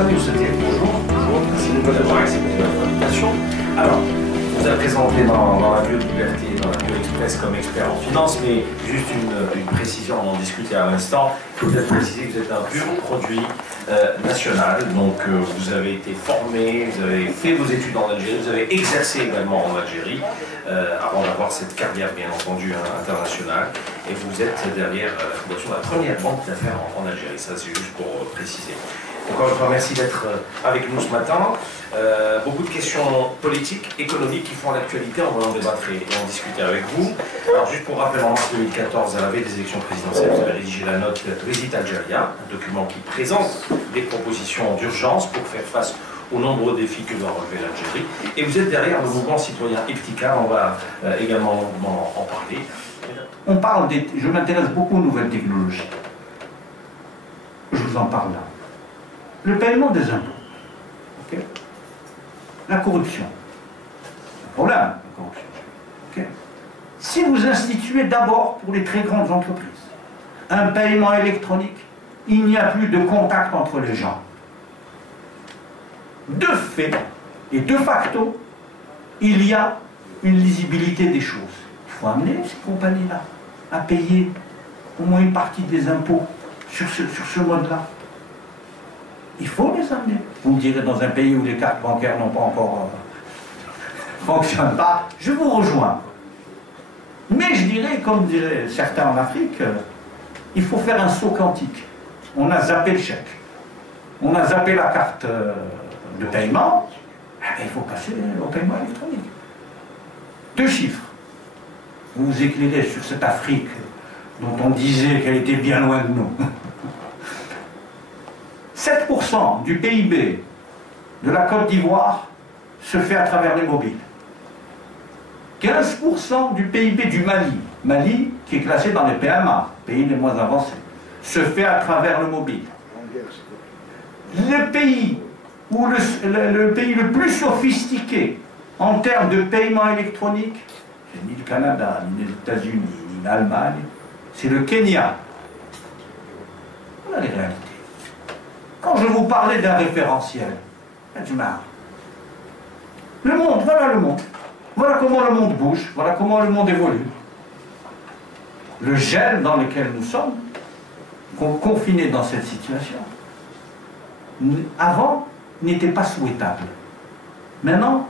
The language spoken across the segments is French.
Samuel Setier, bonjour. Bonjour, merci de votre invitation. Alors, vous avez présenté dans la Bio-Liberté, dans la Bio-Express comme expert en finance, mais juste une précision, on en discutait à l'instant. Il faut peut-être préciser que vous êtes un pur produit national, donc vous avez été formé, vous avez fait vos études en Algérie, vous avez exercé également en Algérie, avant d'avoir cette carrière bien entendu internationale, et vous êtes derrière la fondation de la première banque d'affaires en Algérie, ça c'est juste pour préciser. Encore une fois, merci d'être avec nous ce matin. Beaucoup de questions politiques, économiques qui font l'actualité, on va en débattre et en discuter avec vous. Alors juste pour rappeler, en mars 2014, à la veille des élections présidentielles, vous avez rédigé la note Visite Algéria, un document qui présente des propositions d'urgence pour faire face aux nombreux défis que doit relever l'Algérie. Et vous êtes derrière le mouvement citoyen Ibtikar, on va également en parler. On parle je m'intéresse beaucoup aux nouvelles technologies. Je vous en parle là. Le paiement des impôts. Okay. La corruption. Le problème, la corruption. Okay. Si vous instituez d'abord pour les très grandes entreprises un paiement électronique, il n'y a plus de contact entre les gens. De fait et de facto, il y a une lisibilité des choses. Il faut amener ces compagnies-là à payer au moins une partie des impôts sur ce mode-là. Il faut les amener. Vous me direz, dans un pays où les cartes bancaires n'ont pas encore fonctionnent pas, je vous rejoins. Mais je dirais, comme diraient certains en Afrique, il faut faire un saut quantique. On a zappé le chèque. On a zappé la carte de paiement. Il faut passer au paiement électronique. 2 chiffres. Vous vous éclairez sur cette Afrique dont on disait qu'elle était bien loin de nous. 7% du PIB de la Côte d'Ivoire se fait à travers les mobiles. 15% du PIB du Mali, qui est classé dans les PMA, pays les moins avancés, se fait à travers le mobile. Le pays le plus sophistiqué en termes de paiement électronique, c'est ni le Canada, ni les États-Unis, ni l'Allemagne, c'est le Kenya. Voilà les réalités. Quand je vous parlais d'un référentiel, le monde, voilà le monde. Voilà comment le monde bouge, voilà comment le monde évolue. Le gel dans lequel nous sommes, confinés dans cette situation, avant, n'était pas souhaitable. Maintenant,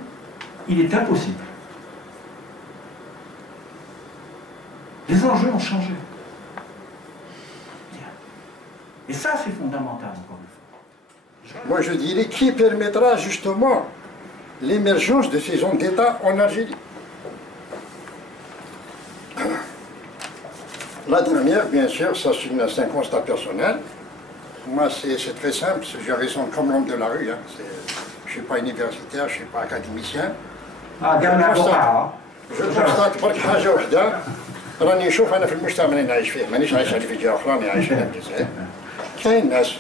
il est impossible. Les enjeux ont changé. Et ça, c'est fondamental, encore une fois. Moi, je dirais qui permettra justement l'émergence de ces hommes d'État en Algérie. La dernière, bien sûr, ça c'est un constat personnel. Moi, c'est très simple, je raisonne comme l'homme de la rue. Hein. Je ne suis pas universitaire, je ne suis pas académicien. Je constate برك حاجة وحدة راني نشوف أنا في المجتمع اللي نعيش فيه، مانيش عايش في جهة أخرى، راني عايش هنا في الجزائر. كاين ناس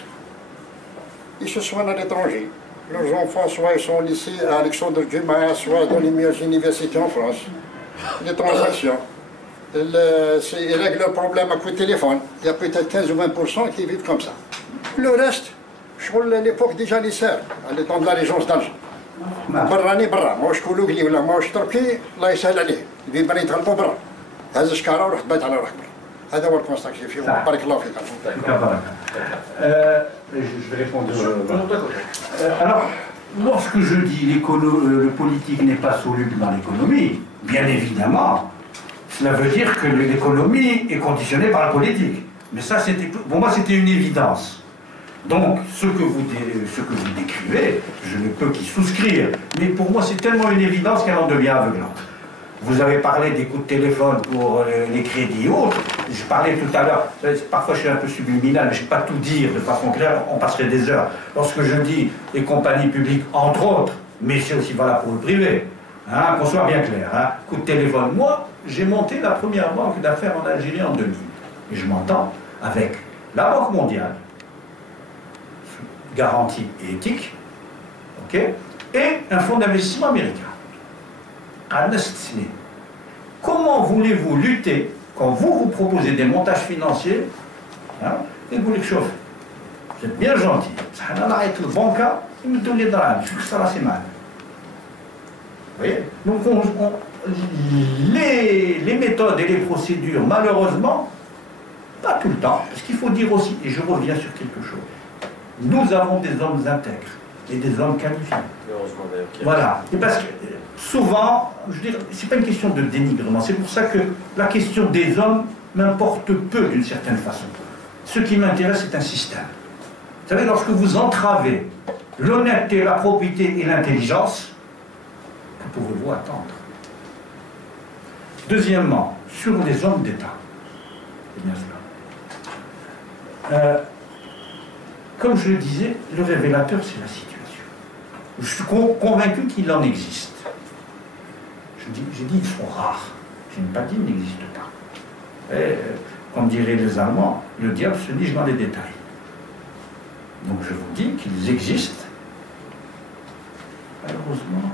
ils se soignent à l'étranger. Leurs enfants, soit ils sont au lycée à Alexandre Dumas, soit dans les meilleures universités en France. Les transactions. Ils règlent le problème avec le téléphone. Il y a peut-être 15 ou 20% qui vivent comme ça. Le reste, je vois l'époque déjà les serfs, à l'état de la régence d'Alger. براني برا ماهوش كولوكلي ولا ماهوش تركي الله يسهل عليه يبي بني يتغلبوا برا هز شكاره وروح تبات على روحك برا هذا هو الكونستات اللي فيه بارك الله فيك. Je vais répondre. Alors, lorsque je dis le politique n'est pas soluble dans l'économie, bien évidemment, cela veut dire que l'économie est conditionnée par la politique. Mais ça, pour moi, c'était une évidence. Donc, ce que vous décrivez, je ne peux qu'y souscrire. Mais pour moi, c'est tellement une évidence qu'elle en devient aveuglante. Vous avez parlé des coups de téléphone pour les crédits et autres. Je parlais tout à l'heure, parfois je suis un peu subliminal, mais je ne peux pas tout dire de façon claire, on passerait des heures. Lorsque je dis les compagnies publiques, entre autres, mais c'est aussi valable pour le privé, hein, qu'on soit bien clair. Hein. Coup de téléphone, moi, j'ai monté la première banque d'affaires en Algérie en 2000. Et je m'entends avec la Banque mondiale, garantie et éthique, okay, et un fonds d'investissement américain. Comment voulez-vous lutter quand vous proposez des montages financiers hein, et vous les chauffez? Vous êtes bien gentil. Ça n'a été le bon cas, il me donne les drames. Je trouve que ça va, c'est mal. Vous voyez? Donc, les méthodes et les procédures, malheureusement, pas tout le temps, parce qu'il faut dire aussi, et je reviens sur quelque chose, nous avons des hommes intègres et des hommes qualifiés. Heureusement d'ailleurs. Voilà. Et parce que souvent, je veux dire, c'est pas une question de dénigrement, c'est pour ça que la question des hommes m'importe peu d'une certaine façon. Ce qui m'intéresse, c'est un système. Vous savez, lorsque vous entravez l'honnêteté, la probité et l'intelligence, que pouvez-vous attendre? Deuxièmement, sur les hommes d'État. C'est bien cela. Comme je le disais, le révélateur, c'est la situation. Je suis convaincu qu'il en existe. J'ai dit ils sont rares. Je n'ai pas dit qu'ils n'existent pas. Et, comme diraient les Allemands, le diable se niche dans les détails. Donc je vous dis qu'ils existent. Malheureusement,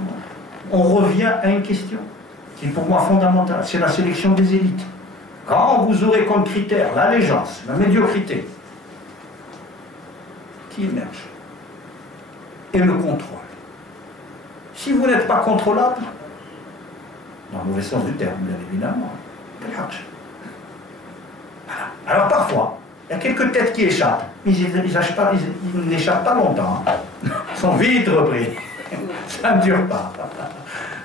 on revient à une question qui est pour moi fondamentale, c'est la sélection des élites. Quand vous aurez comme critère l'allégeance, la médiocrité, qui émerge, et le contrôle. Si vous n'êtes pas contrôlable, dans le mauvais sens du terme, bien évidemment, voilà. Alors parfois, il y a quelques têtes qui échappent, mais ils n'échappent pas longtemps. Ils sont vite repris. Ça ne dure pas.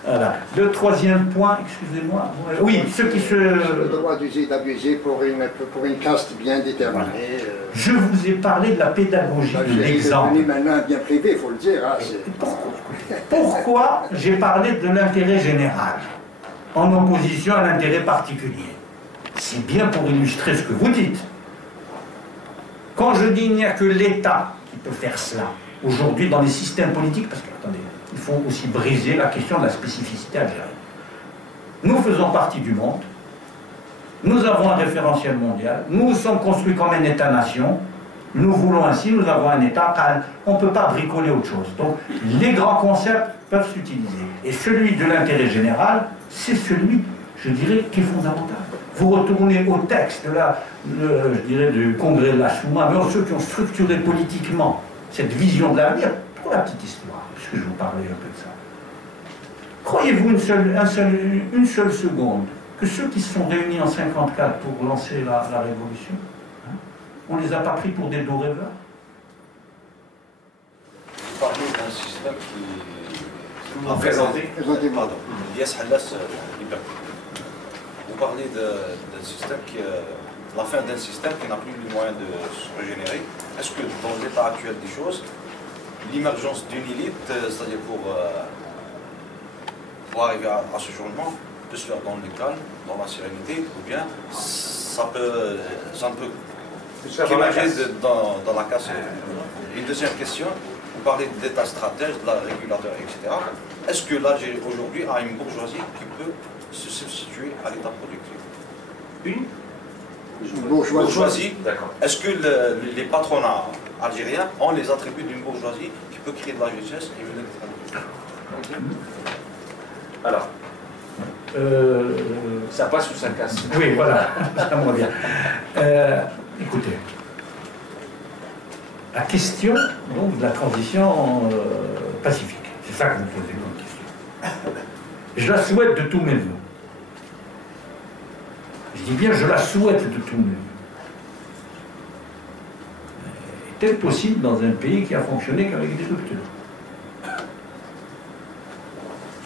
Voilà. Le troisième point, excusez-moi. Oui, ceux qui se... Le droit d'user et d'abuser pour une caste bien déterminée. Je vous ai parlé de la pédagogie de l'exemple. C'est maintenant bien privé, il faut le dire. Hein, pourquoi j'ai parlé de l'intérêt général en opposition à l'intérêt particulier? C'est bien pour illustrer ce que vous dites. Quand je dis qu'il n'y a que l'État qui peut faire cela, aujourd'hui dans les systèmes politiques, parce que, attendez, il faut aussi briser la question de la spécificité algérienne. Nous faisons partie du monde, nous avons un référentiel mondial, nous sommes construits comme un État-nation, nous voulons ainsi, nous avons un État calme, on ne peut pas bricoler autre chose. Donc les grands concepts peuvent s'utiliser. Et celui de l'intérêt général, c'est celui, je dirais, qui est fondamental. Vous retournez au texte je dirais, du congrès de la Chouma, mais ceux qui ont structuré politiquement cette vision de l'avenir, pour la petite histoire, puisque je vous parlais un peu de ça. Croyez-vous une seule seconde que ceux qui se sont réunis en 1954 pour lancer la révolution, hein, on ne les a pas pris pour des doux rêveurs? Vous parlez d'un système qui... Vous présentez. Pardon. Yes, Hallas, liberté. Vous parlez d'un système qui... la fin d'un système qui n'a plus les moyens de se régénérer. Est-ce que dans l'état actuel des choses, l'émergence d'une élite, c'est-à-dire pour arriver à ce changement, peut se faire dans le calme, dans la sérénité, ou bien ça ne peut qu'émerger dans la casse? Une deuxième question, vous parlez d'état stratège, de la régulateur, etc. Est-ce que l'Algérie aujourd'hui a une bourgeoisie qui peut se substituer à l'état productif? Une bourgeoisie. Est-ce que les patronats algériens ont les attributs d'une bourgeoisie qui peut créer de la richesse et mener des travaux? Alors, ça passe ou ça casse? Oui, voilà, ça me revient. Écoutez, la question donc, de la transition pacifique, c'est ça que vous posez comme question. Je la souhaite de tous mes voeux. Je dis bien, je la souhaite de tous mes voeux. Est-elle possible dans un pays qui a fonctionné qu'avec des ruptures? Vous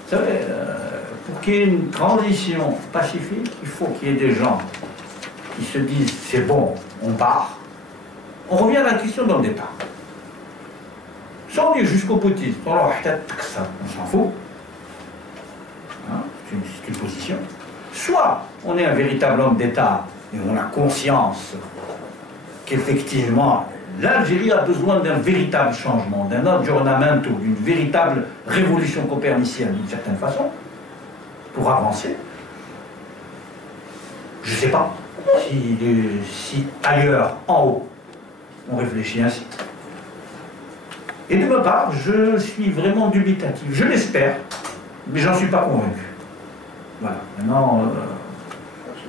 savez, pour qu'il y ait une transition pacifique, il faut qu'il y ait des gens qui se disent c'est bon, on part. On revient à la question d'homme d'État. Sans aller jusqu'au boutisme, on s'en fout. Hein, c'est une position. Soit on est un véritable homme d'État et on a conscience qu'effectivement l'Algérie a besoin d'un véritable changement, d'un aggiornamento, d'une véritable révolution copernicienne d'une certaine façon, pour avancer. Je ne sais pas si ailleurs, en haut, on réfléchit ainsi. Et de ma part, je suis vraiment dubitatif. Je l'espère, mais j'en suis pas convaincu. Voilà. Maintenant...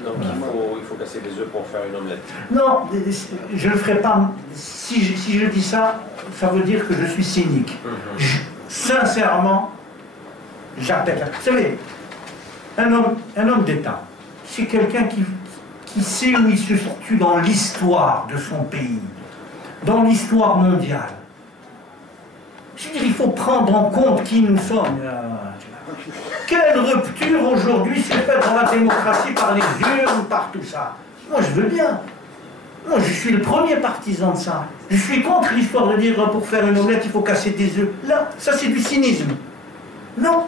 Donc il faut casser des œufs pour faire une omelette. Non, je ne le ferai pas. Si je dis ça, ça veut dire que je suis cynique. Sincèrement, j'appelle. Vous savez, un homme d'État, c'est quelqu'un qui sait où il se situe dans l'histoire de son pays, dans l'histoire mondiale. Je veux dire, il faut prendre en compte qui nous sommes. Quelle rupture aujourd'hui se fait dans la démocratie par les urnes, par tout ça? Moi, je veux bien. Moi, je suis le premier partisan de ça. Je suis contre l'histoire de dire pour faire une omelette, il faut casser des œufs. Là, ça, c'est du cynisme. Non.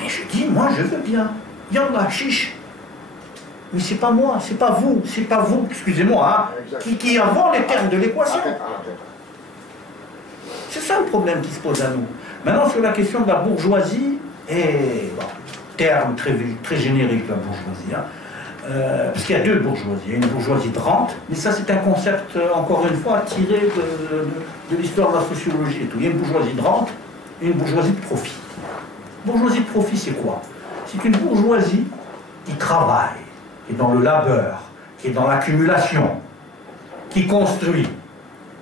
Mais je dis, moi, je veux bien. Yallah, chiche. Mais c'est pas moi, c'est pas vous, excusez-moi, hein, qui avons les termes de l'équation. C'est ça le problème qui se pose à nous. Maintenant, sur la question de la bourgeoisie, et bon, terme très générique, la bourgeoisie, hein, parce qu'il y a deux bourgeoisies. Il y a une bourgeoisie de rente, mais ça c'est un concept, encore une fois, tiré de l'histoire de la sociologie et tout. Il y a une bourgeoisie de rente et une bourgeoisie de profit. Bourgeoisie de profit, c'est quoi? C'est une bourgeoisie qui travaille, qui est dans le labeur, qui est dans l'accumulation, qui construit.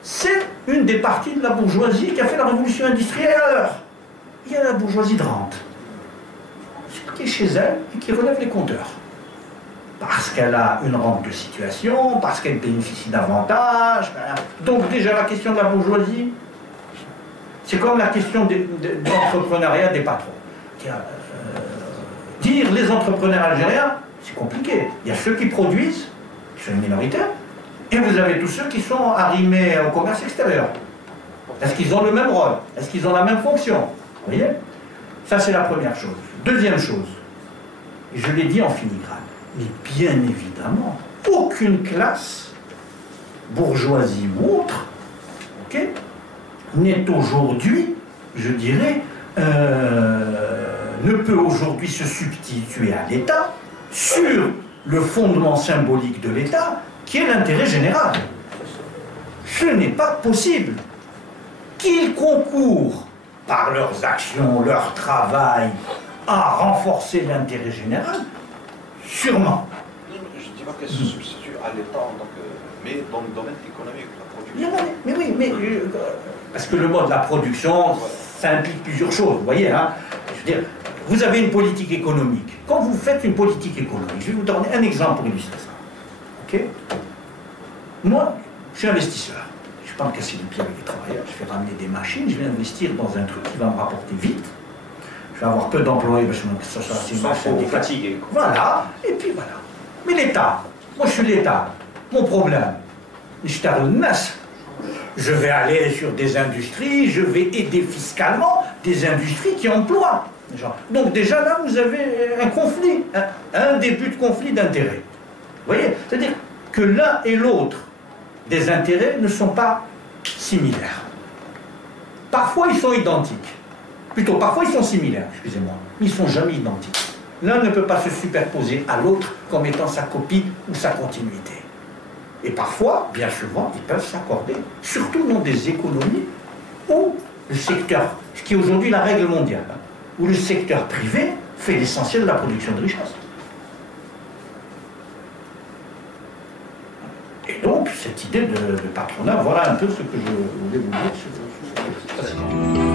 C'est une des parties de la bourgeoisie qui a fait la révolution industrielle à l'heure. Il y a la bourgeoisie de rente, qui est chez elle et qui relève les compteurs. Parce qu'elle a une rente de situation, parce qu'elle bénéficie d'avantages. Donc déjà la question de la bourgeoisie, c'est comme la question de l'entrepreneuriat des patrons. Dire les entrepreneurs algériens, c'est compliqué. Il y a ceux qui produisent, qui sont une minorité, et vous avez tous ceux qui sont arrimés au commerce extérieur. Est-ce qu'ils ont le même rôle? Est-ce qu'ils ont la même fonction? Vous voyez? Ça, c'est la première chose. Deuxième chose, et je l'ai dit en filigrane, mais bien évidemment, aucune classe, bourgeoisie ou autre, okay, n'est aujourd'hui, je dirais, ne peut aujourd'hui se substituer à l'État sur le fondement symbolique de l'État, qui est l'intérêt général. Ce n'est pas possible. Qu'ils concourent par leurs actions, leur travail, à renforcer l'intérêt général, sûrement. Je ne dis pas qu'elle se substitue à l'État en tant que... mais dans le domaine économique, la production. Mais oui, mais parce que le mot de la production, ça implique plusieurs choses, vous voyez, hein. Je veux dire, vous avez une politique économique. Quand vous faites une politique économique, je vais vous donner un exemple pour illustrer ça. Ok? Moi, je suis investisseur. Je ne vais pas me casser les pieds avec les travailleurs, je vais ramener des machines, je vais investir dans un truc qui va me rapporter vite. Je vais avoir peu d'employés, parce que ça sera assez fatigué. Voilà, et puis voilà. Mais l'État, moi je suis l'État. Mon problème, je vais aller sur des industries, je vais aider fiscalement des industries qui emploient. Donc déjà là, vous avez un conflit, un début de conflit d'intérêts. Vous voyez? C'est-à-dire que l'un et l'autre des intérêts ne sont pas similaires. Parfois, ils sont identiques. Plutôt, parfois, ils sont similaires, excusez-moi. Mais ils ne sont jamais identiques. L'un ne peut pas se superposer à l'autre comme étant sa copie ou sa continuité. Et parfois, bien souvent, ils peuvent s'accorder, surtout dans des économies où le secteur, ce qui est aujourd'hui la règle mondiale, où le secteur privé fait l'essentiel de la production de richesse. Et donc, cette idée de patronat, voilà un peu ce que je voulais vous dire sur ce.